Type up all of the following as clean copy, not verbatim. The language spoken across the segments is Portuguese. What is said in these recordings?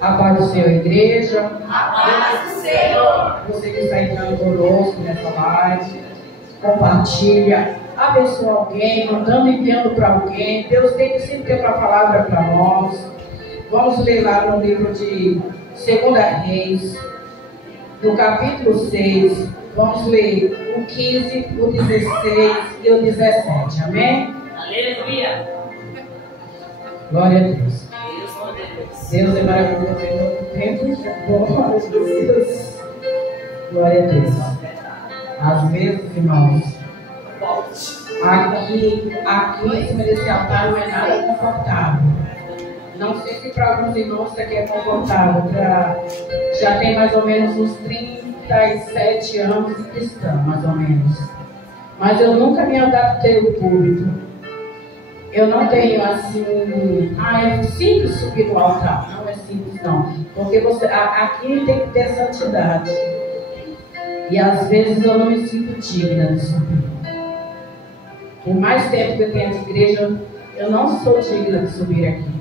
A paz do Senhor, igreja. A paz do Senhor. Você que está entrando conosco nessa live, compartilha, abençoa alguém, mandando, enviando para alguém. Deus tem sempre uma palavra para nós. Vamos ler lá no livro de 2 Reis, no capítulo 6. Vamos ler o 15, o 16 e o 17. Amém? Aleluia. Glória a Deus. Deus é maravilhoso em todo tempo. Glória a Deus. Glória a Deus. Às vezes, irmãos, aqui nesse altar não é nada confortável. Não sei se para alguns irmãos isso aqui é confortável. Já tem mais ou menos uns 37 anos de cristã, mais ou menos. Mas eu nunca me adaptei ao público. Eu não tenho assim, é simples subir no altar. Não é simples não. Porque aqui tem que ter santidade. E às vezes eu não me sinto digna de subir. Por mais tempo que eu tenho de igreja, eu não sou digna de subir aqui.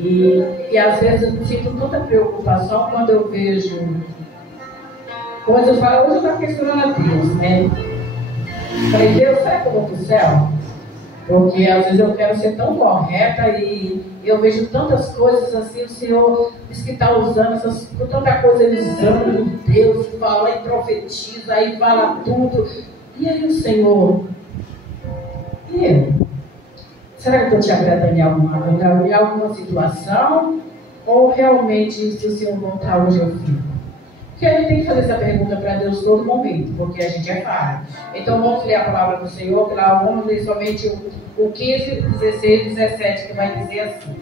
E às vezes eu sinto tanta preocupação quando eu vejo coisas. Hoje eu estou questionando a Deus, né? Falei, Deus, será que eu vou para o céu? Porque às vezes eu quero ser tão correta e eu vejo tantas coisas assim, o Senhor diz que está usando tanta coisa, ele usando Deus, fala e profetiza, aí fala tudo. E aí o Senhor, e eu? Será que eu estou te agradando em alguma situação? Ou realmente, se o Senhor voltar hoje eu fico? Porque a gente tem que fazer essa pergunta para Deus todo momento, porque a gente é falho. Então vamos ler a palavra do Senhor, que lá vamos ler somente o 15, 16 e 17, que vai dizer assim.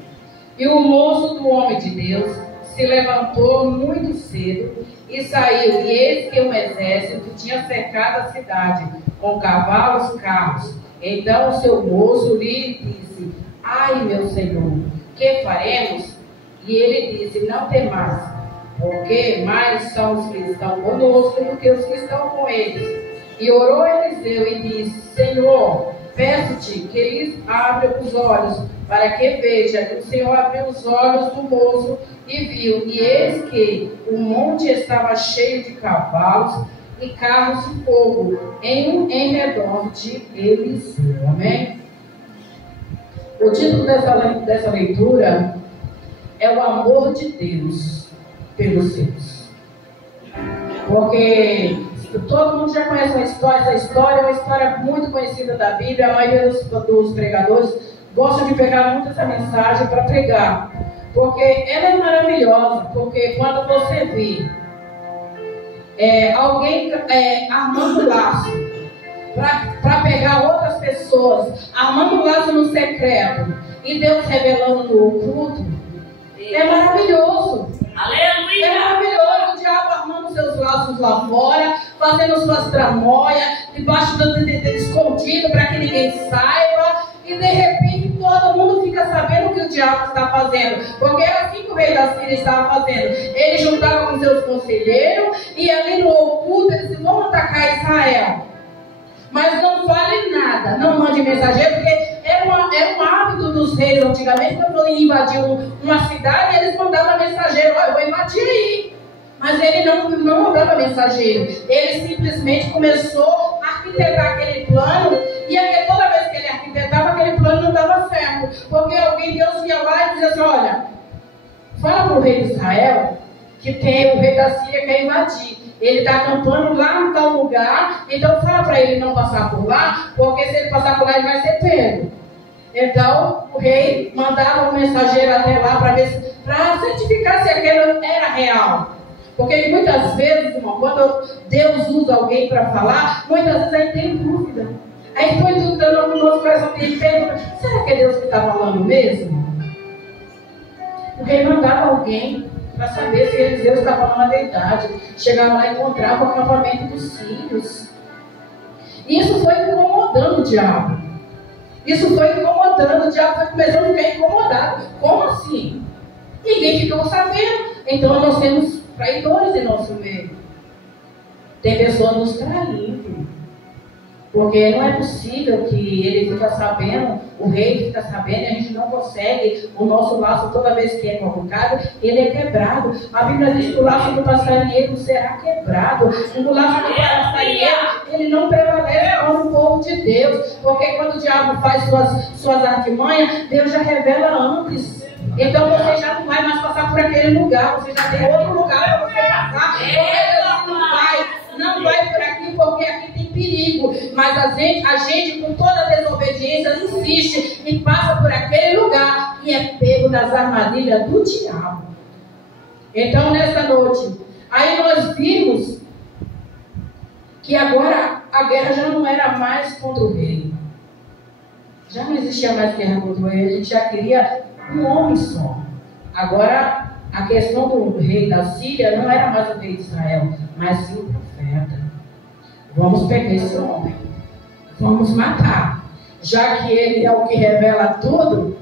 E o moço do homem de Deus se levantou muito cedo e saiu, e eis que um exército tinha cercado a cidade, com cavalos, carros. Então o seu moço lhe disse, ai meu senhor, que faremos? E ele disse, não temais, porque mais são os que estão conosco do que os que estão com eles. E orou Eliseu e disse, Senhor, peço-te que lhes abra os olhos, para que veja. E o Senhor abriu os olhos do moço e viu, e eis que o monte estava cheio de cavalos e carros de fogo em redor de Eliseu. Amém? O título dessa leitura é o amor de Deus pelos seus. Porque todo mundo já conhece essa história é uma história muito conhecida da Bíblia. A maioria dos pregadores gostam de pegar muito essa mensagem para pregar, porque ela é maravilhosa. Porque quando você vê alguém armando laço para pegar outras pessoas, armando laço no secreto e Deus revelando no oculto, é maravilhoso. Aleluia! É maravilhoso o diabo armando seus laços lá fora, fazendo suas tramóias, debaixo escondido para que ninguém saiba, e de repente todo mundo fica sabendo o que o diabo está fazendo, porque era assim que o rei da Síria estava fazendo. Ele juntava com seus conselheiros e ali no oculto eles diziam, vamos atacar Israel, mas não fale nada, não mande mensageiro, porque era um hábito dos reis antigamente. Quando eles invadiam uma cidade, eles mandavam mensageiro, eu vou invadir aí. Mas ele não mandava mensageiro, ele simplesmente começou a arquitetar aquele plano, e toda vez que ele arquitetava, aquele plano não dava certo, porque Deus ia lá e dizia assim, olha, fala para o rei de Israel que o rei da Síria quer invadir. Ele está acampando lá em tal lugar, então fala para ele não passar por lá, porque se ele passar por lá ele vai ser pego. Então o rei mandava um mensageiro até lá para certificar se aquilo era real. Porque muitas vezes, irmão, quando Deus usa alguém para falar, muitas vezes a gente tem dúvida. A gente põe dúvida no nosso coração e a gente pergunta, será que é Deus que está falando mesmo? O rei mandava alguém para saber se Eliseu estava falando a verdade. Chegava lá e encontrava o acampamento dos sírios. Isso foi incomodando o diabo. O diabo foi começando a ficar incomodado. Como assim? Ninguém ficou sabendo. Então nós temos traidores em nosso meio. Tem pessoas nos traindo. Porque não é possível que ele fica sabendo, o rei fica sabendo, e a gente não consegue, o nosso laço toda vez que é convocado, ele é quebrado. A Bíblia diz que o laço do passarinheiro será quebrado. O laço do passarinheiro, ele não prevalece com o povo de Deus. Porque quando o diabo faz suas artimanhas, Deus já revela antes. Então você já não vai mais passar por aquele lugar, você já tem outro lugar para você passar. Porque Deus não vai por aqui, porque aqui tem perigo. Mas a gente com toda a desobediência insiste e passa por aquele lugar e é pego nas armadilhas do diabo. Então nessa noite, aí nós vimos que agora a guerra já não era mais contra o rei. Já não existia mais guerra contra o rei, a gente já queria um homem só. Agora a questão do rei da Síria não era mais o rei de Israel, mas sim o profeta. Vamos pegar esse homem, vamos matar. Já que ele é o que revela tudo,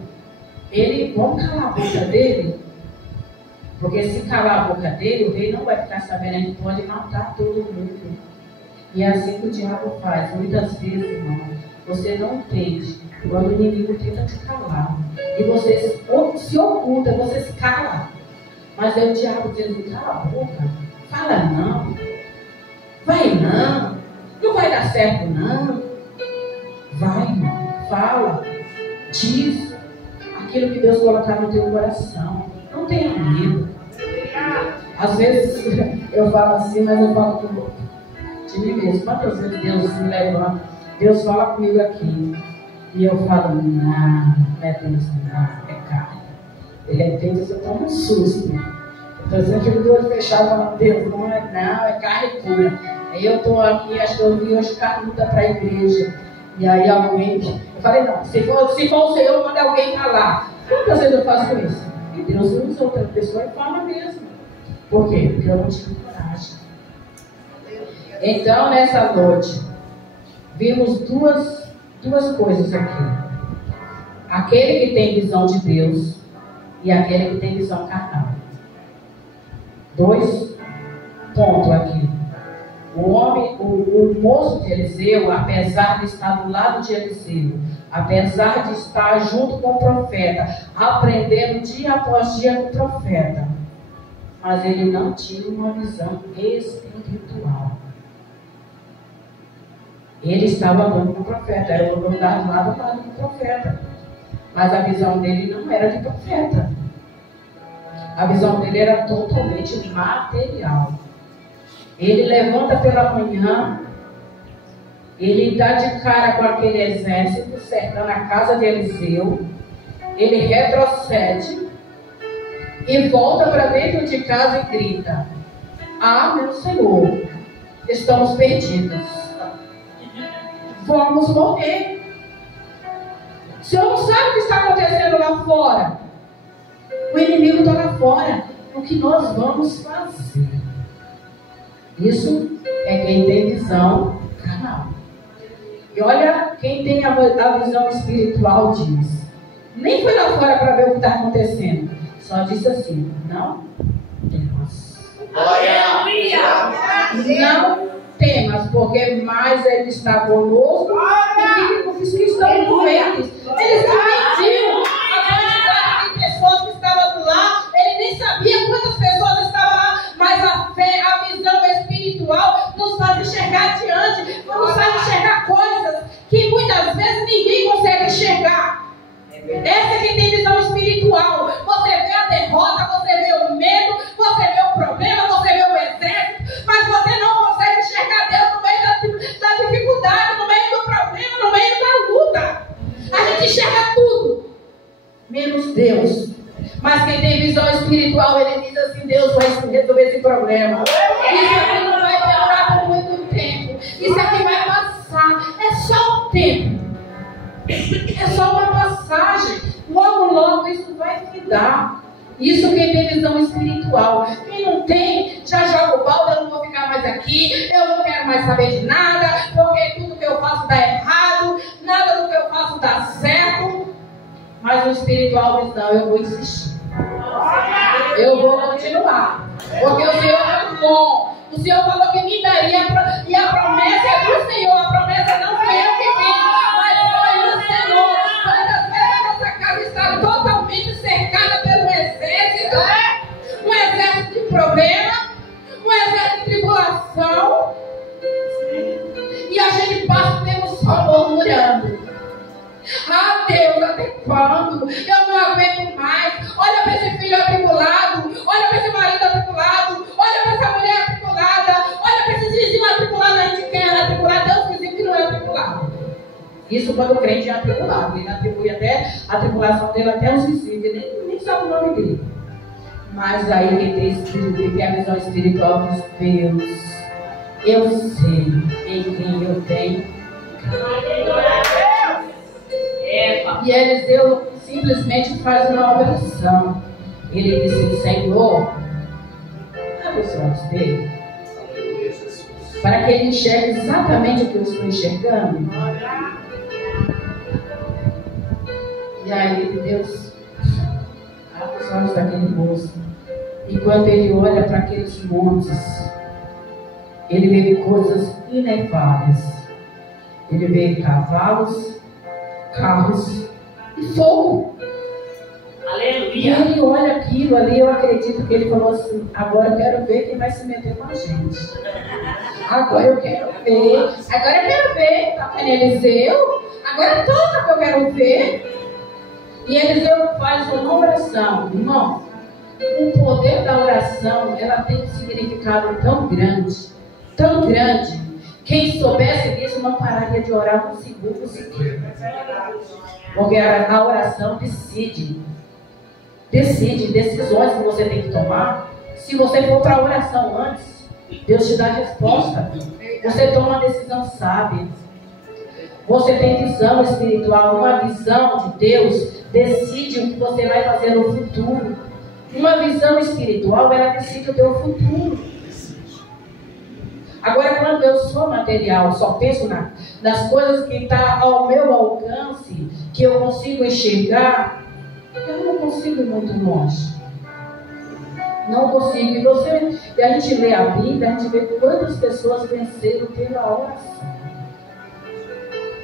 vamos calar a boca dele. Porque se calar a boca dele, o rei não vai ficar sabendo, ele pode matar todo mundo. E é assim que o diabo faz. Muitas vezes, irmão, você não entende quando o inimigo tenta te calar. E você se oculta, você se cala. Mas aí o diabo diz assim, cala a boca, fala não, vai não vai dar certo não. Vai, irmão, fala, diz aquilo que Deus colocar no teu coração. Não tenha medo. Às vezes eu falo assim, mas eu falo de mim mesmo. Quantas vezes Deus me levanta, Deus fala comigo aqui, e eu falo, não é Deus, não, é carne. De repente eu tomo um susto. Eu estou sempre de olho fechado, falando, Deus, não, é carne pura. Aí eu estou aqui, acho que eu vim hoje canuda para a igreja. E aí alguém, eu falei, não, se for o Senhor, manda alguém falar. Quantas vezes eu faço isso? E Deus usa outra pessoa e fala mesmo. Por quê? Porque eu não tive coragem. Então, nessa noite, vimos duas coisas aqui. Aquele que tem visão de Deus e aquele que tem visão carnal. 2 pontos aqui. O moço de Eliseu, apesar de estar do lado de Eliseu, apesar de estar junto com o profeta, aprendendo dia após dia com o profeta, mas ele não tinha uma visão espiritual. Ele estava andando com o profeta, era o andar lado a lado com o profeta, mas a visão dele não era de profeta. A visão dele era totalmente material. Ele levanta pela manhã, ele dá de cara com aquele exército cercando a casa de Eliseu, ele retrocede e volta para dentro de casa e grita: ah, meu Senhor, estamos perdidos, vamos morrer. O Senhor não sabe o que está acontecendo lá fora, o inimigo está lá fora, o que nós vamos fazer? Isso é quem tem visão carnal. E olha, quem tem a visão espiritual diz: nem foi lá fora para ver o que está acontecendo, só disse assim: não temas. Não temas, porque mais ele está conosco do que os que estão com eles. Eles também viram a quantidade de pessoas que estavam lá, ele nem sabia quantas pessoas estavam lá, mas a fé, a visão espiritual nos faz enxergar adiante, nos faz enxergar coisas que muitas vezes ninguém consegue enxergar. Essa é quem tem visão espiritual. Você vê a derrota, você vê o medo, você vê o problema, você vê o exército, mas você não consegue enxergar Deus no meio da dificuldade, no meio do problema, no meio da luta. A gente enxerga tudo, menos Deus. Mas quem tem visão espiritual, ele diz assim: Deus vai resolver esse problema. Isso aqui não vai demorar por muito tempo. Isso aqui vai passar. É só um tempo. É só uma passagem. Logo, logo isso vai findar. Isso quem tem visão espiritual. Quem não tem, já joga o balde. Eu não vou ficar mais aqui. Eu não quero mais saber de nada. Porque tudo que eu faço dá errado. Nada do que eu faço dá certo. Mas o espiritual diz: não, eu vou insistir. Eu vou continuar. Porque o Senhor é bom. O Senhor falou que me daria, e a promessa é do Senhor. A promessa não foi eu que fiz, mas foi o Senhor. Quantas vezes a nossa casa está totalmente cercada pelo exército, um exército de problema, um exército de tribulação, e a gente passa o tempo só murmurando. Ah, Deus, até quando? Eu não aguento mais. Olha para esse filho atribulado, olha para esse marido atribulado, olha para essa mulher atribulada, olha para esse vizinho atribulado. A gente quer atribular, Deus vizinho que não é atribulado. Isso quando o crente é atribulado, ele atribui até a tribulação dele até os vizinhos, ele nem sabe o nome dele. Mas aí quem tem espírito, quem tem a visão espiritual diz: Deus, eu sei em quem eu tenho. E Eliseu simplesmente faz uma oração. Ele disse: Senhor, abre os olhos dele, para que ele enxergue exatamente o que eu estou enxergando. E aí Deus abre os olhos daquele moço. E quando ele olha para aqueles montes, ele vê coisas inefáveis. Ele vê cavalos, carros e fogo. Aleluia. E ele olha aquilo ali, eu acredito que ele falou assim: agora eu quero ver quem vai se meter com a gente. Agora eu quero ver. Agora eu quero ver. Tá vendo Eliseu? Agora toca que eu quero ver. E Eliseu faz uma oração. Irmão, o poder da oração, ela tem um significado tão grande, tão grande. Quem soubesse disso não pararia de orar um segundo sequer. Porque a oração decide decisões que você tem que tomar. Se você for para a oração antes, Deus te dá a resposta. Você toma uma decisão sábia. Você tem visão espiritual, uma visão de Deus decide o que você vai fazer no futuro. Uma visão espiritual, ela decide o teu futuro. Agora, quando eu sou material, só penso nas coisas que estão ao meu alcance, que eu consigo enxergar, eu não consigo ir muito longe. Não consigo. E a gente lê a Bíblia, a gente vê quantas pessoas venceram pela oração.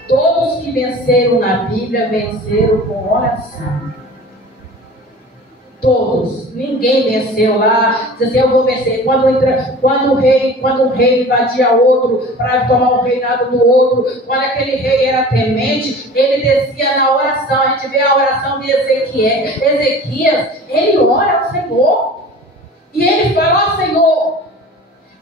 Todos que venceram na Bíblia venceram com oração. Todos. Ninguém venceu lá. Diz assim: eu vou vencer. Quando um rei invadia outro para tomar o reinado do outro, quando aquele rei era temente, ele descia na oração. A gente vê a oração de Ezequias. Ele ora ao Senhor. E ele fala: ó Senhor.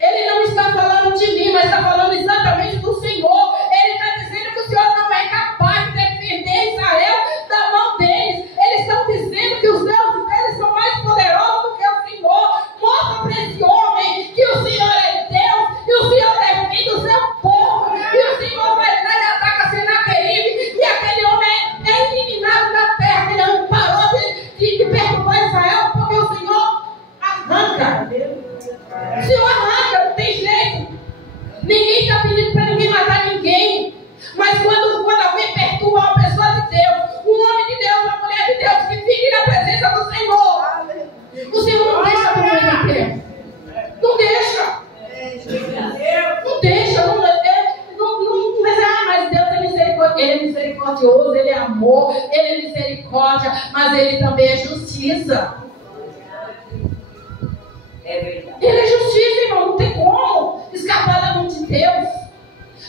Ele não está falando de mim, mas está falando exatamente do Senhor. Ele está dizendo que o Senhor não é capaz de defender Israel da mão deles. Eles estão dizendo que os deuses deles são mais poderosos do que o Senhor. Mostra para esse homem que o Senhor é Deus e o Senhor defende o seu povo. E o Senhor vai lá e ataca Senaqueribe, e aquele homem é eliminado da terra. Ele não parou de perturbar Israel, porque o Senhor arranca. O Senhor arranca, não tem jeito. Ninguém está pedindo para ninguém matar ninguém. Mas quando alguém perturba uma pessoa de Deus, um homem de Deus, uma mulher de Deus, que fique na presença do Senhor, o Senhor não deixa por muito tempo. Não deixa. Não deixa. Não dizer: mas Deus é misericórdia. Ele é misericordioso, Ele é amor, Ele é misericórdia, mas Ele também é justiça. É verdade. Ele é justiça, irmão. Não tem como escapar da mão de Deus.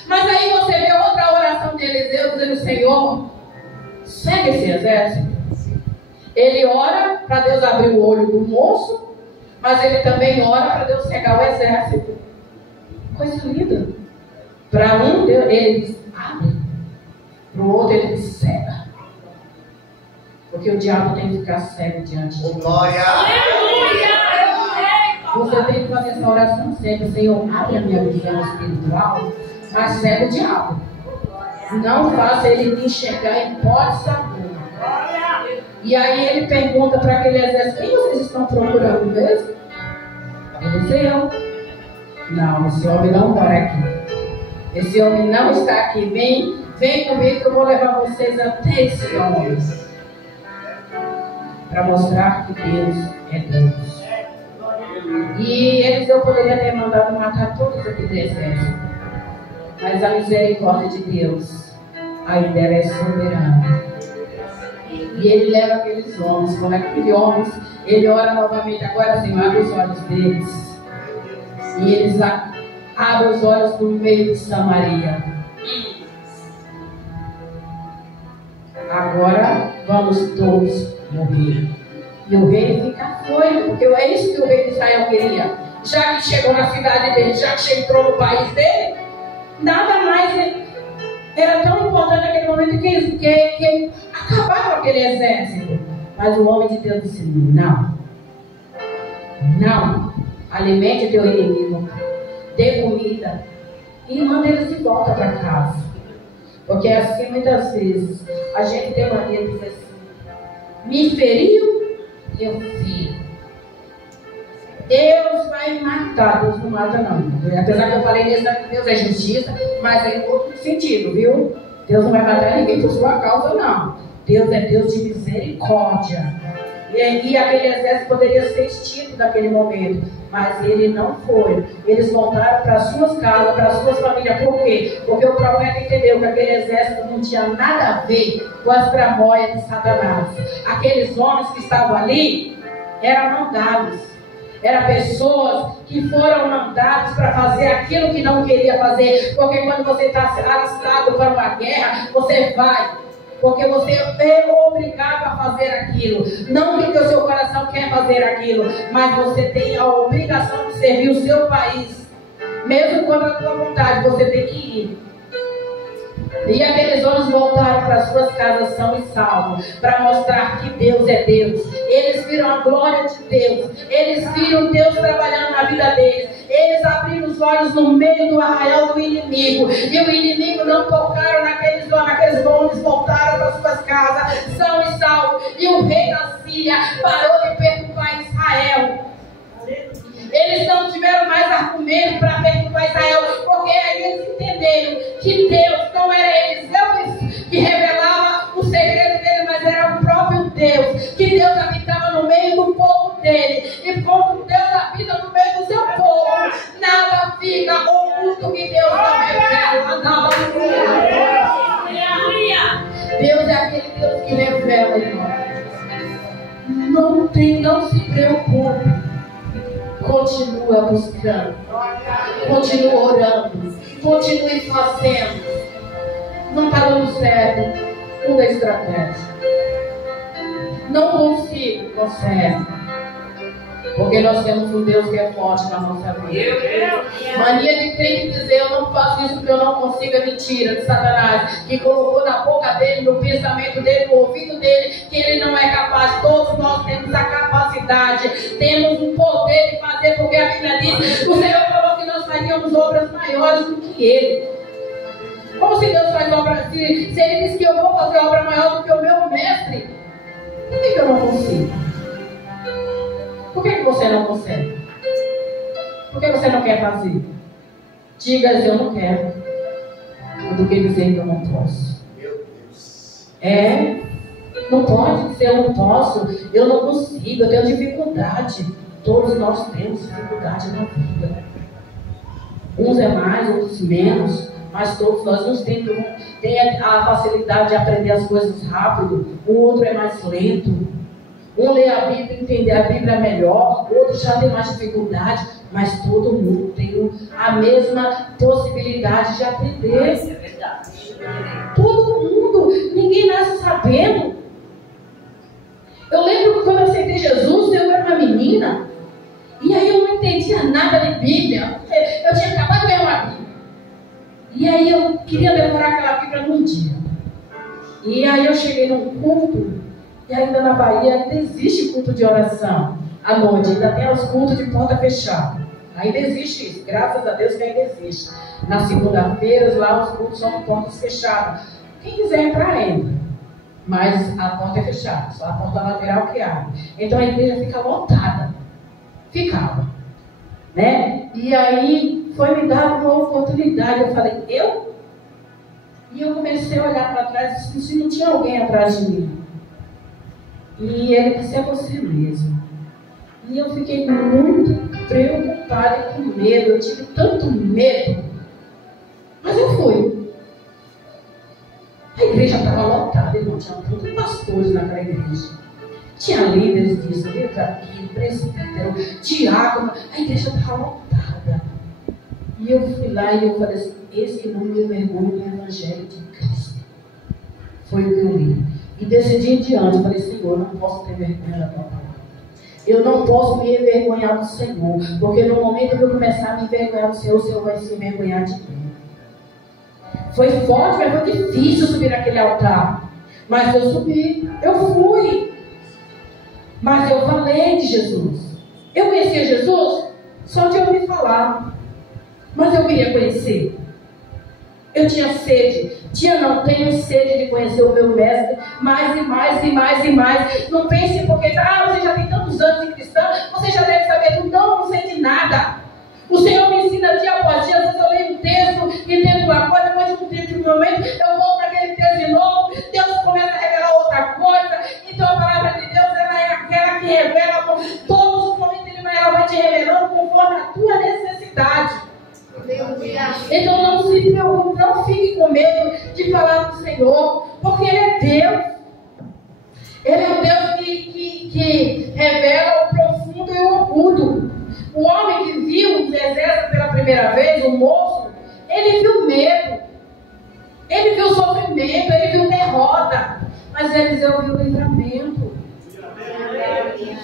Mas aí você vê outra oração de Eliseu dizendo: Senhor, segue esse exército. Ele ora para Deus abrir o olho do moço, mas ele também ora para Deus cegar o exército. Coisa linda. Para um, Deus, ele diz: abre. Para o outro, ele diz: cega. Porque o diabo tem que ficar cego diante de Deus. Glória! Você tem que fazer essa oração sempre: Senhor, abre a minha visão espiritual, mas cega o diabo. Não faça ele me enxergar em hipótese alguma. E aí ele pergunta para aquele exército: quem vocês estão procurando mesmo? Eliseu. Não, esse homem não mora aqui. Esse homem não está aqui. Vem comigo que eu vou levar vocês até esse homem. Para mostrar que Deus é Deus. E Eliseu poderia ter mandado matar todos aqui do exército. Mas a misericórdia de Deus ainda é soberana. E ele leva aqueles homens, como aqueles homens, ele ora novamente, agora Senhor, abre os olhos deles. E eles abrem os olhos no meio de Samaria. Agora vamos todos morrer. E o rei fica afoito, porque é isso que o rei de Israel queria. Já que chegou na cidade dele, já que entrou no país dele, nada mais era tão importante naquele momento que acabar com aquele exército. Mas o homem de Deus disse: não, alimente teu inimigo, dê comida e manda eles de volta para casa. Porque assim, muitas vezes, a gente tem mania de dizer assim: me feriu, eu firo. Deus vai me matar. Deus não mata, não. Apesar que eu falei que Deus é justiça, mas é em outro sentido, viu? Deus não vai matar ninguém por sua causa, não. Deus é Deus de misericórdia. E aquele exército poderia ser extinto naquele momento, mas ele não foi. Eles voltaram para suas casas, para suas famílias. Por quê? Porque o profeta entendeu que aquele exército não tinha nada a ver com as tramóias de Satanás. Aqueles homens que estavam ali eram mandados. Eram pessoas que foram mandadas para fazer aquilo que não queria fazer. Porque quando você está alistado para uma guerra, você vai. Porque você é obrigado a fazer aquilo. Não porque o seu coração quer fazer aquilo, mas você tem a obrigação de servir o seu país. Mesmo quando a tua vontade, você tem que ir. E aqueles homens voltaram para suas casas são e salvos, para mostrar que Deus é Deus. Eles viram a glória de Deus. Eles viram Deus trabalhando na vida deles. Eles abriram os olhos no meio do arraial do inimigo. E o inimigo não tocaram naqueles homens. Aqueles homens voltaram para suas casas são e salvos. E o rei da Síria parou de perturbar Israel. Eles não tiveram mais argumento para perturbar Israel, porque aí eles entenderam que Deus não era Eliseu que revelava o segredo dele, mas era o próprio Deus, que Deus habitava no meio do povo dele. E como Deus habita no meio do seu povo, nada fica oculto que Deus não revela. Deus é aquele Deus que revela, irmão. Não se preocupe. Continua buscando, continue orando, continue fazendo. Não está dando certo, muda a estratégia. Não consigo, consegue. Porque nós temos um Deus que é forte na nossa vida. Mania de crente dizer: eu não faço isso porque eu não consigo, é mentira de Satanás, que colocou na boca dele, no pensamento dele, no ouvido dele, que ele não é capaz. Todos nós temos a capacidade, temos o poder de fazer, porque a Bíblia diz: o Senhor falou que nós faríamos obras maiores do que ele. Como se Deus faz obra? Se ele diz que eu vou fazer obra maior do que o meu mestre, por que eu não consigo? Por que você não consegue? Por que você não quer fazer? Diga: eu não quero, do que dizer que eu não posso. Meu Deus. Não pode dizer eu não posso, eu não consigo, eu tenho dificuldade. Todos nós temos dificuldade na vida. Uns é mais, outros menos, mas todos nós. Uns têm a facilidade de aprender as coisas rápido, o outro é mais lento. Um lê a Bíblia e entender a Bíblia melhor, outro já tem mais dificuldade, mas todo mundo tem a mesma possibilidade de aprender. Isso é verdade. Todo mundo, ninguém nasce sabendo. Eu lembro que quando eu aceitei Jesus, eu era uma menina, e aí eu não entendia nada de Bíblia. Eu tinha acabado de ganhar uma Bíblia. E aí eu queria decorar aquela Bíblia num dia. E aí eu cheguei num culto. E ainda na Bahia ainda existe culto de oração à noite, ainda tem os cultos de porta fechada. Ainda existe isso, graças a Deus que ainda existe. Nas segundas-feiras lá os cultos são de portas fechadas. Quem quiser entrar, entra. Mas a porta é fechada, só a porta lateral que abre. Então a igreja fica lotada. Ficava. Né? E aí foi me dada uma oportunidade. Eu falei, E eu comecei a olhar para trás e disse: se não tinha alguém atrás de mim. E ele disse: é você mesmo. E eu fiquei muito preocupada e com medo. Eu tive tanto medo. Mas eu fui. A igreja estava lotada, irmão. Tinha tantos pastores naquela igreja. Tinha líderes disso, líderes aqui, presbítero, diácono. A igreja estava lotada. E eu fui lá e eu falei assim, esse não me vergonha do Evangelho de Cristo. Foi o que eu li. E desse dia em diante, eu falei, Senhor, eu não posso ter vergonha da tua palavra. Eu não posso me envergonhar do Senhor. Porque no momento que eu começar a me envergonhar do Senhor, o Senhor vai se envergonhar de mim. Foi forte, mas foi difícil subir naquele altar. Mas eu subi, eu fui. Mas eu falei de Jesus. Eu conhecia Jesus só de ouvir falar. Mas eu queria conhecer. Eu tinha sede. Tenho sede de conhecer o meu mestre. Mais e mais e mais e mais. Não pense porque você já tem tantos anos de cristão, você já deve saber tudo. Não sei de nada. O Senhor me ensina dia após dia. Às vezes eu leio um texto, entendo uma coisa, depois de um tempo, de um momento, eu volto para aquele texto de novo. Deus começa a revelar outra coisa. Então a palavra de Deus, ela é aquela que revela todos os momentos. Ela vai te revelando conforme a tua necessidade. Então não se preocupe, não fique com medo de falar do Senhor, porque Ele é Deus. Ele é o Deus que revela o profundo e o oculto. O homem que viu o deserto pela primeira vez, o moço, ele viu medo, ele viu sofrimento, ele viu derrota, mas Eliseu viu livramento.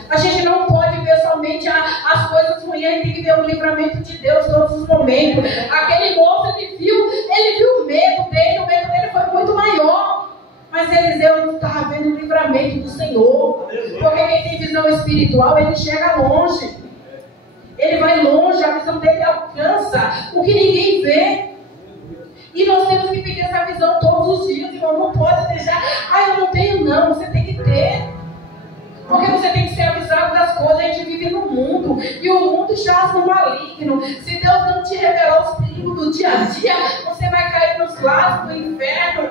A gente não pode ver somente as coisas ruins, a gente tem que ver o livramento de Deus todos os momentos. Aquele moço, ele viu o medo dele, o medo dele foi muito maior. Mas Eliseu não estava vendo o livramento do Senhor. Porque quem tem visão espiritual, ele chega longe. Ele vai longe, a visão dele alcança o que ninguém vê. E nós temos que pedir essa visão todos os dias, irmão. Não pode deixar, eu não tenho não, você tem que ter. Porque você tem que ser avisado das coisas. A gente vive no mundo. E o mundo jaz no maligno. Se Deus não te revelar os perigos do dia a dia, você vai cair nos lados do inferno.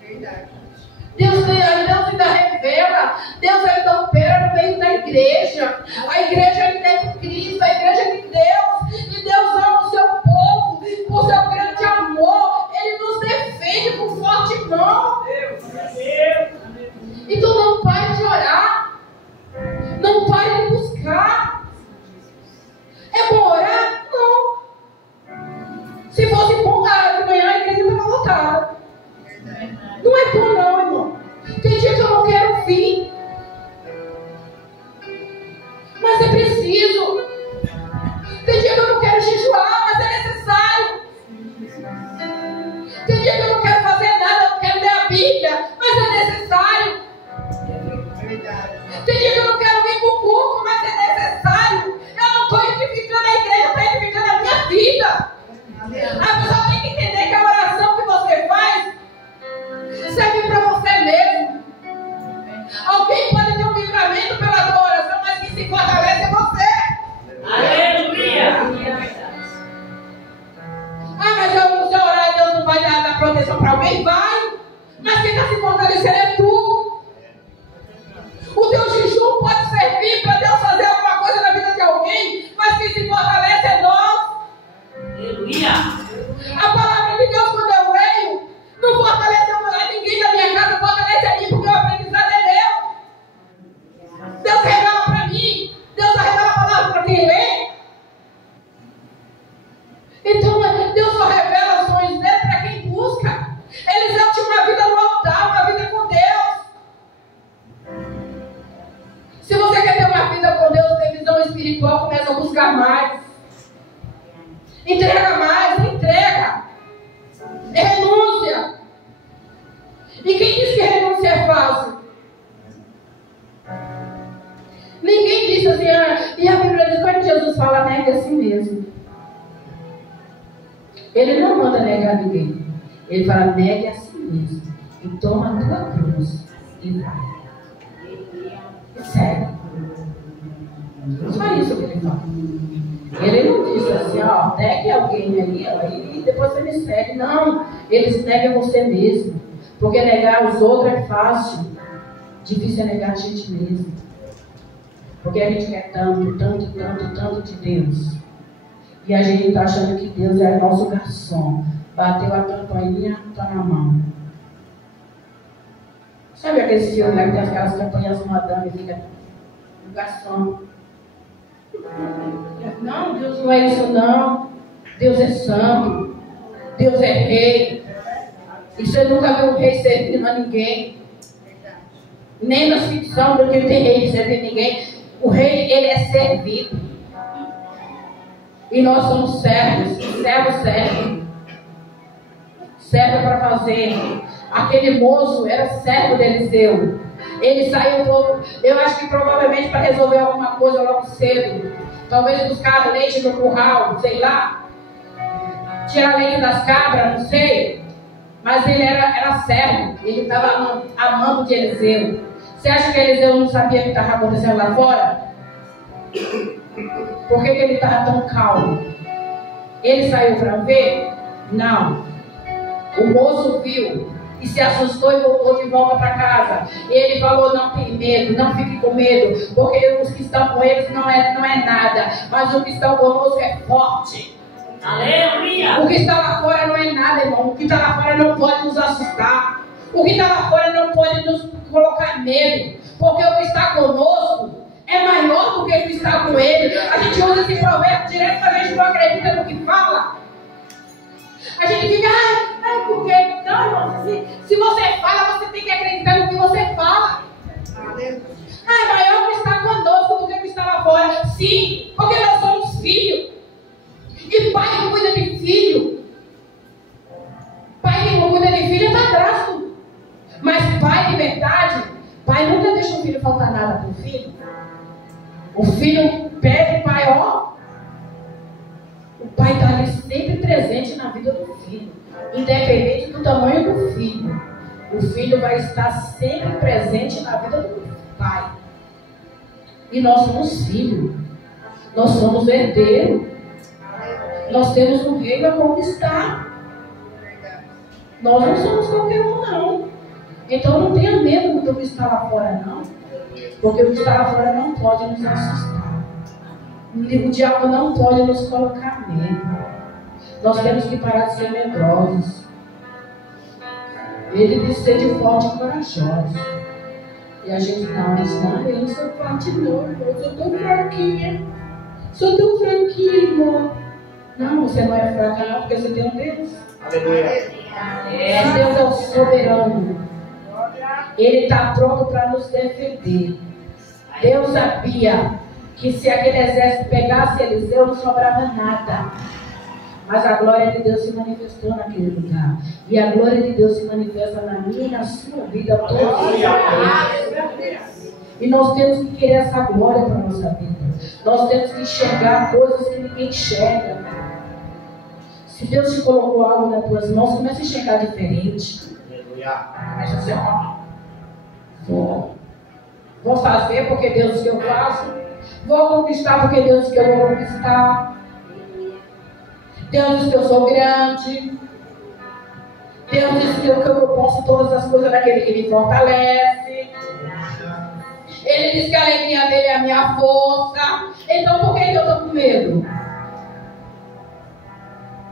Verdade. Deus ainda revela. Deus ainda opera no meio da igreja. A igreja ainda é de Cristo. A igreja é de Deus. E Deus ama o seu povo por seu grande amor. Ele nos defende com forte mão. Então não pare de orar. Não pare de buscar. É bom orar? Não. Se fosse bom de manhã, a igreja estava lotada. Não é bom não, irmão. Tem dia que eu não quero vir. Mas é preciso. Tem dia que eu não quero jejuar, mas é necessário. Tem dia que eu não quero fazer nada, eu não quero ler a Bíblia, mas é necessário. Tem dia que eu não quero vir para o culto, mas é necessário. Eu não estou edificando a igreja, eu estou edificando a minha vida. A pessoa tem que entender que a oração que você faz serve para você mesmo. Alguém pode ter um livramento pela tua oração, mas quem se fortalece é você. Aleluia! Mas se eu orar, Deus não vai dar proteção para alguém? Vai. Mas quem está se fortalecendo é tu. O teu jejum pode servir para Deus fazer alguma coisa na vida de alguém, mas quem se fortalece é nós. Aleluia! A palavra de Deus, quando eu leio, não fortaleceu ninguém da minha casa, fortalece a mim, porque o aprendizado é meu. Deus revela para mim. Deus revela a palavra para quem lê. Então, Deus só revela os sonhos dele para quem busca. Eliseu tinha uma vida no altar, uma vida com Deus. Se você quer ter uma vida com Deus, ter visão espiritual, começa a buscar mais. Entrega mais, entrega. É renúncia. E quem diz que renúncia é fácil? Ninguém disse assim, e a Bíblia diz, quando Jesus fala, nega a si mesmo. Ele não manda negar ninguém. Ele fala, negue a si mesmo. E toma a tua cruz e vai. Segue. Só isso que ele fala. Ele não disse assim, negue alguém aí e depois você me segue. Não, ele se nega a você mesmo. Porque negar os outros é fácil. Difícil é negar a gente mesmo. Porque a gente quer tanto, tanto, tanto, tanto de Deus. E a gente está achando que Deus é nosso garçom. Bateu a campainha, está na mão. Sabe aqueles filmes lá que tem aquelas campanhas rodando e fica o garçom? Não, Deus não é isso não. Deus é santo. Deus é rei. E você nunca viu um rei servindo a ninguém. Nem na ficção do que tem rei servindo ninguém. O rei, ele é servido. E nós somos servos. Servo serve. Serve para fazer. Aquele moço era servo de Eliseu. Ele saiu todo, eu acho que provavelmente para resolver alguma coisa logo cedo. Talvez buscar leite no curral, sei lá. Tirar leite das cabras, não sei. Mas ele era servo. Ele estava amando de Eliseu. Você acha que Eliseu não sabia o que estava acontecendo lá fora? Por que ele estava tão calmo? Ele saiu para ver? Não. O moço viu e se assustou e voltou de volta para casa. E ele falou: não tem medo, não fique com medo, porque os que estão com eles não é nada, mas os que estão conosco é forte. Aleluia! O que está lá fora não é nada, irmão. O que está lá fora não pode nos assustar. O que está lá fora não pode nos colocar medo, porque o que está conosco é maior do que o que está com ele. A gente usa esse provérbio direto, mas a gente não acredita no que fala. A gente fica, porque não, irmão, se você fala, você tem que acreditar no que você fala. É maior que está conosco do que o que está lá fora. Sim, porque nós somos filhos. E pai que cuida de filho. Pai que cuida de filho é padrasto. Mas pai de verdade, pai nunca deixa o filho faltar nada para o filho. O filho pede, pai, ó. O pai está ali sempre presente na vida do filho. Independente do tamanho do filho. O filho vai estar sempre presente na vida do pai. E nós somos filhos. Nós somos herdeiros. Nós temos um reino a conquistar. Nós não somos qualquer um, não. Então não tenha medo do que está lá fora, não. Porque o que está lá fora não pode nos assustar. O diabo não pode nos colocar medo. Nós temos que parar de ser medrosos. Ele diz ser de forte e corajoso. E a gente não, eu não sou forte não, eu sou tão fraquinha. Sou tão fraquinha, irmão. Não, você não é fraca não, porque você tem um Deus. Aleluia. Esse Deus é o soberano. Ele está pronto para nos defender. Deus sabia que se aquele exército pegasse Eliseu, não sobrava nada. Mas a glória de Deus se manifestou naquele lugar. E a glória de Deus se manifesta na minha e na sua vida todos os dias. E nós temos que querer essa glória para a nossa vida. Nós temos que enxergar coisas que ninguém enxerga. Se Deus te colocou algo nas tuas mãos, comece a enxergar diferente. Começa a dizer, vou fazer porque Deus diz que eu faço. Vou conquistar porque Deus diz que eu vou conquistar. Deus diz que eu sou grande. Deus diz que eu posso todas as coisas daquele que me fortalece. Ele diz que a alegria dele é a minha força. Então por que eu estou com medo?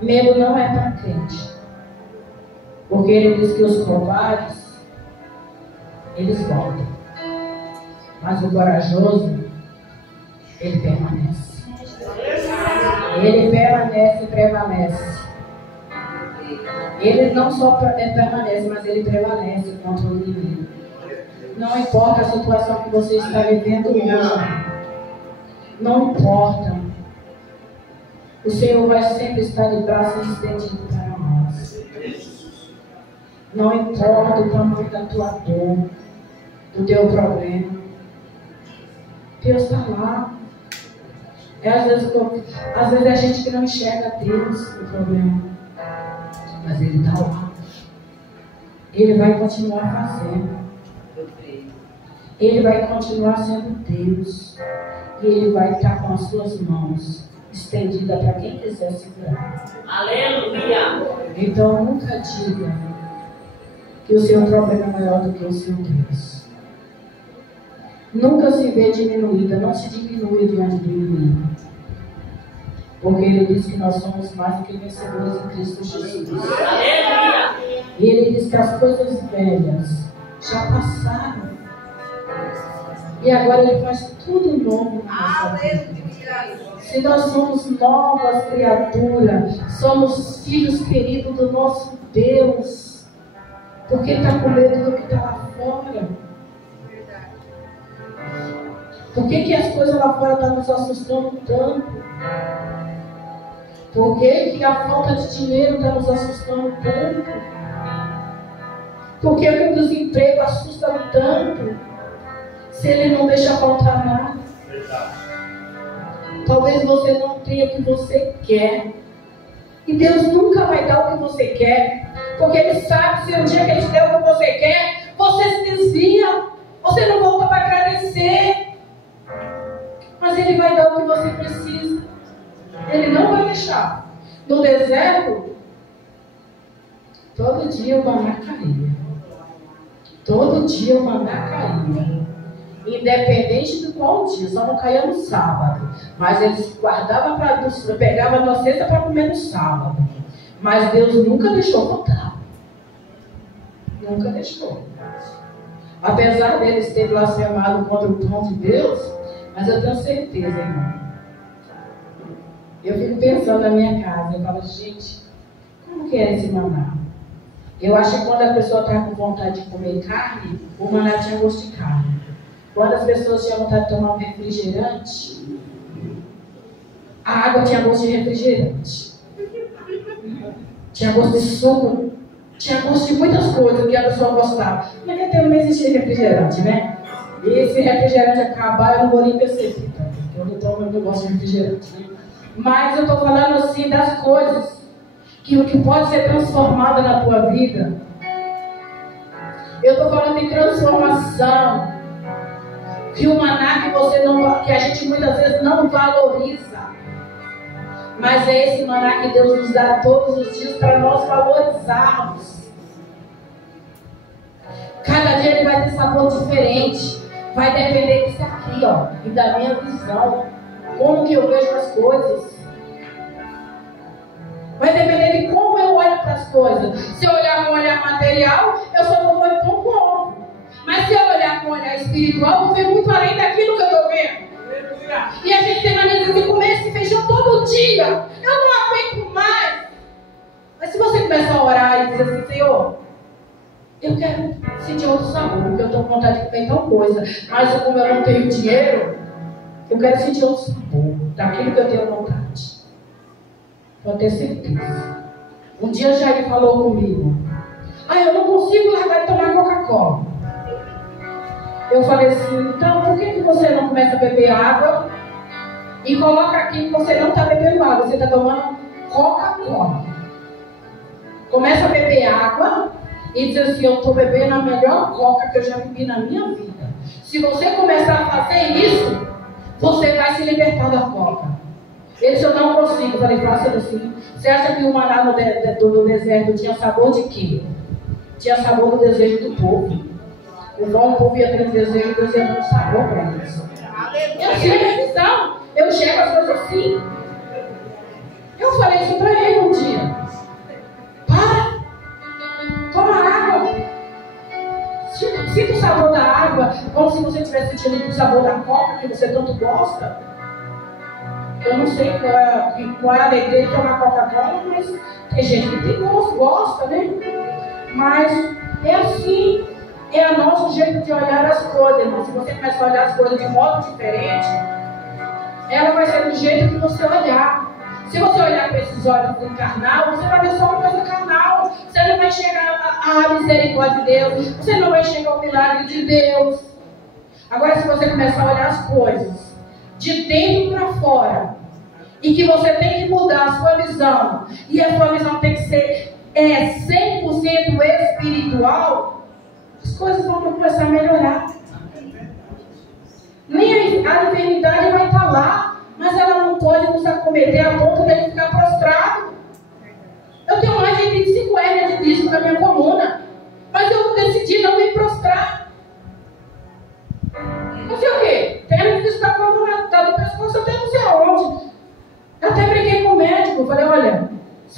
Medo não é para crente. Porque ele diz que os covardes, eles voltam. Mas o corajoso, ele permanece. Ele permanece e prevalece. Ele não só permanece, mas ele prevalece contra o inimigo. Não importa a situação que você está vivendo hoje. Não importa. O Senhor vai sempre estar de braços estendidos para nós. Não importa o tamanho da tua dor, do teu problema. Deus está lá. Às vezes é a gente que não enxerga Deus no problema. Mas Ele está lá. Ele vai continuar fazendo. Ele vai continuar sendo Deus. E Ele vai estar com as suas mãos estendidas para quem quiser segurar. Aleluia! Então nunca diga que o seu problema é maior do que o seu Deus. nunca se vê diminuída, não se diminui diante do inimigo. Porque ele diz que nós somos mais do que vencedores em Cristo Jesus. E ele diz que as coisas velhas já passaram. E agora ele faz tudo novo na nossa vida. Se nós somos novas criaturas, somos filhos queridos do nosso Deus, por que está com medo do que está lá fora? Por que as coisas lá fora estão nos assustando tanto? Por que a falta de dinheiro está nos assustando tanto? Por que o desemprego assusta tanto? Se ele não deixa faltar nada. Talvez você não tenha o que você quer. E Deus nunca vai dar o que você quer. Porque Ele sabe que se um dia que Ele te der o que você quer, você se desvia. Você não volta para agradecer. Mas Ele vai dar o que você precisa. Ele não vai deixar. No deserto, todo dia o maná caía. Todo dia o maná caía. Independente de qual dia, só não caía no sábado. Mas eles guardavam pegavam na sexta para comer no sábado. Mas Deus nunca deixou faltar. Nunca deixou. Apesar deles terem blasfemado contra o pão de Deus, mas eu tenho certeza, irmão. Eu fico pensando na minha casa, eu falo, gente, como que é esse maná? Eu acho que quando a pessoa está com vontade de comer carne, o maná tinha gosto de carne. Quando as pessoas tinham vontade de tomar um refrigerante, a água tinha gosto de refrigerante. Tinha gosto de suco, tinha gosto de muitas coisas que a pessoa gostava. Mas até não existia refrigerante, né? E se refrigerante acabar, eu não vou nem perceber. Eu não gosto de refrigerante, né? Mas eu estou falando assim das coisas que pode ser transformada na tua vida. Eu estou falando de transformação. Que o maná que a gente muitas vezes não valoriza. Mas é esse maná que Deus nos dá todos os dias para nós valorizarmos. Cada dia ele vai ter sabor diferente. Vai depender disso aqui, ó, e da minha visão. Como que eu vejo as coisas. Vai depender de como eu olho para as coisas. Se eu olhar com um olhar material, eu só vou ver pão com ovo. Mas se eu olhar com um olhar espiritual, eu vou ver muito além daquilo que eu estou vendo. E a gente tem mania de comer esse feijão todo dia. Eu não aguento mais. Mas se você começar a orar e dizer assim, Senhor, eu quero sentir outro sabor, porque eu estou com vontade de comer tal coisa. Mas como eu não tenho dinheiro, eu quero sentir outro sabor daquilo que eu tenho vontade. Pode ter certeza. Um dia Jair falou comigo, eu não consigo largar de tomar Coca-Cola. Eu falei assim, então por que você não começa a beber água e coloca aqui que você não está bebendo água, você está tomando Coca-Cola. Começa a beber água e diz assim, eu estou bebendo a melhor Coca que eu já bebi na minha vida. Se você começar a fazer isso, você vai se libertar da Coca. Ele disse, eu não consigo. Eu falei, faça assim. Você acha que o maná do deserto tinha sabor de quê? Tinha sabor do desejo do povo. Então o povo ia ter um desejo, Deus ia dar um sabor para isso. Eu tinha minha visão. Eu chego as coisas assim. Eu falei isso para ele um dia. Toma água. Sinta o sabor da água, como se você estivesse sentindo o sabor da coca que você tanto gosta. Eu não sei qual é a alegria de tomar Coca-Cola, mas tem gente que tem gosta, né? Mas é assim, é o nosso jeito de olhar as coisas, irmão. Se você começar a olhar as coisas de modo diferente, ela vai ser do jeito que você olhar. Se você olhar com esses olhos do carnal, você vai ver só uma coisa carnal. Você não vai enxergar a misericórdia de Deus. Você não vai enxergar o milagre de Deus. Agora, se você começar a olhar as coisas de dentro para fora, e que você tem que mudar a sua visão, e a sua visão tem que ser 100% espiritual, as coisas vão começar a melhorar. Nem a enfermidade vai estar lá, mas ela não pode nos acometer a ponto de ele ficar prostrado. Eu tenho mais de 25 hérnias de disco na minha coluna, mas eu decidi não me prostrar. Mas se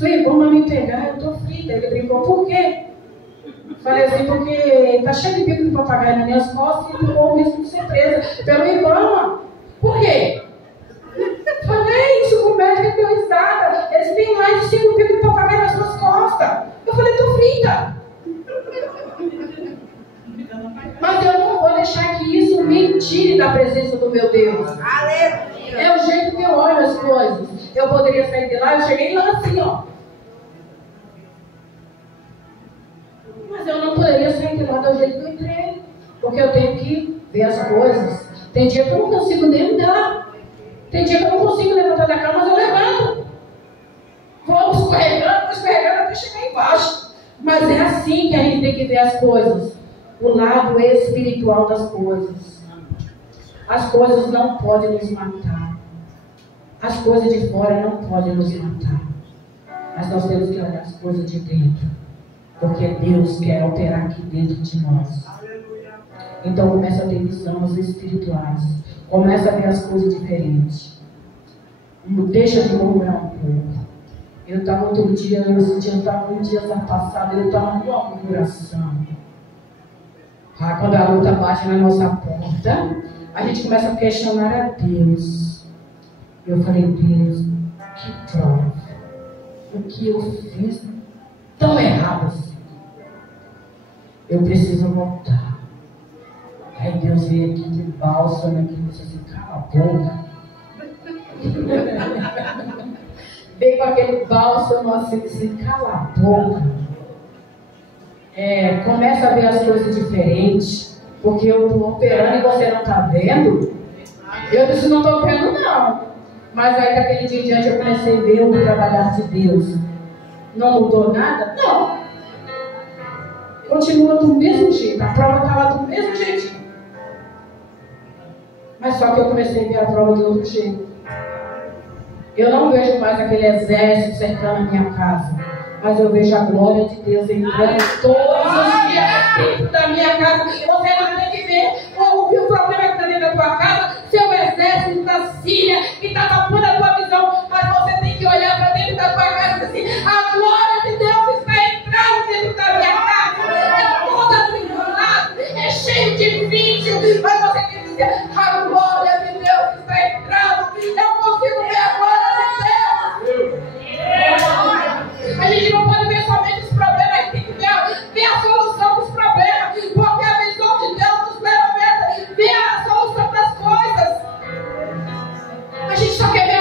Sua irmã vai me pegar, eu tô frita. Ele brincou, por quê? Falei assim, porque tá cheio de bico de papagaio nas minhas costas e tu corre o risco de ser presa pela minha irmã. Por quê? Falei, isso com o médico deu risada. Eles têm mais de 5 bicos de papagaio nas suas costas. Eu falei, tô frita. Mas eu não vou deixar que isso me tire da presença do meu Deus. É o jeito que eu olho as coisas. Eu poderia sair de lá, eu cheguei lá assim, ó. Mas eu não poderia sair de lá do jeito que eu entrei. Porque eu tenho que ver as coisas. Tem dia que eu não consigo nem andar. Tem dia que eu não consigo levantar da cama, mas eu levanto. Vou escorregando até chegar embaixo. Mas é assim que a gente tem que ver as coisas. O lado espiritual das coisas. As coisas não podem nos matar. As coisas de fora não podem nos matar. Mas nós temos que olhar as coisas de dentro. Porque Deus quer operar aqui dentro de nós. Então começa a ter visões espirituais. Começa a ver as coisas diferentes. Deixa de murmurar um pouco. Eu estava outro dia, eu estava um dia passado, eu estava numa murmuração. Quando a luta bate na nossa porta, a gente começa a questionar a Deus. Eu falei, Deus, que prova? O que eu fiz tão errado assim? Eu preciso voltar. Aí Deus veio aqui de bálsamo, aqui e disse assim, cala a boca. Veio com aquele bálsamo assim, disse, cala a boca. Começa a ver as coisas diferentes, porque eu estou operando e você não está vendo. Eu disse, não estou vendo não. Mas aí daquele dia em diante eu comecei a ver o trabalhar de Deus. Não mudou nada? Não. Continua do mesmo jeito. A prova está lá do mesmo jeitinho. Mas só que eu comecei a ver a prova de outro jeito. Eu não vejo mais aquele exército cercando a minha casa. Mas eu vejo a glória de Deus entrando todos os dias dentro da minha casa. Você não tem que ver o problema que está dentro da tua casa, seu exército da Síria, que está tapando a tua visão. Mas você tem que olhar para dentro da tua casa e dizer assim, a glória de Deus está entrando dentro da minha casa. É toda tribulada, é cheio de vício. Mas você tem que dizer, a glória de Deus está entrando. Eu consigo ver a glória de Deus. A gente não pode ver somente os problemas, a gente tem que ver a solução dos problemas, porque a visão de Deus nos leva a ver a solução das coisas. A gente só quer ver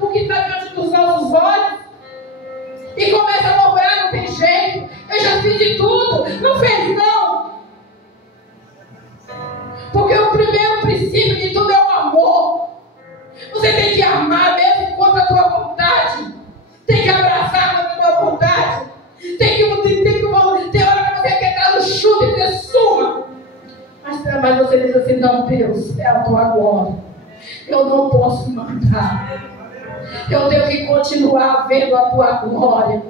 o que está diante dos nossos olhos e começa a murmurar, não tem jeito, eu já fiz de tudo, não fez não. Porque o primeiro princípio de tudo é o amor. Você tem que amar mesmo contra a tua vontade. Tem que abraçar a tua vontade. Tem hora que você quer estar no chute e ter suma. Mas você diz assim, não, Deus, é a tua glória. Eu não posso matar. Eu tenho que continuar vendo a tua glória.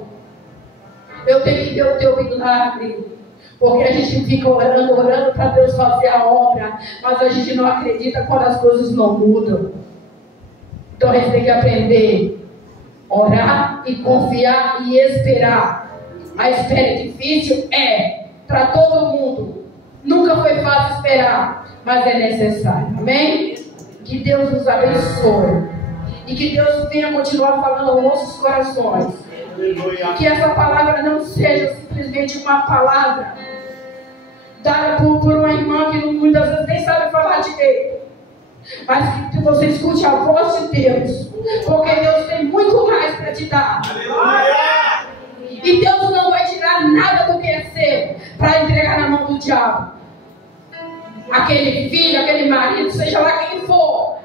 Eu tenho que ver o teu milagre. Porque a gente fica orando para Deus fazer a obra. Mas a gente não acredita quando as coisas não mudam. Então a gente tem que aprender. Orar e confiar e esperar. A espera é difícil? É. Para todo mundo. Nunca foi fácil esperar. Mas é necessário. Amém? Que Deus nos abençoe. E que Deus venha continuar falando aos nossos corações. Que essa palavra não seja simplesmente uma palavra dada por uma irmã que muitas vezes nem sabe falar direito. Mas que você escute a voz de Deus. Porque Deus tem muito mais para te dar. Aleluia! E Deus não vai tirar nada do que é seu para entregar na mão do diabo. Aquele filho, aquele marido, seja lá quem for,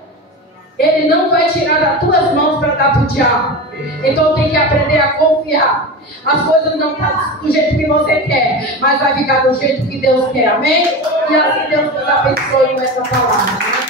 ele não vai tirar das tuas mãos para dar para o diabo. Então tem que aprender a confiar. As coisas não estão do jeito que você quer, mas vai ficar do jeito que Deus quer. Amém? E assim Deus nos abençoe com essa palavra.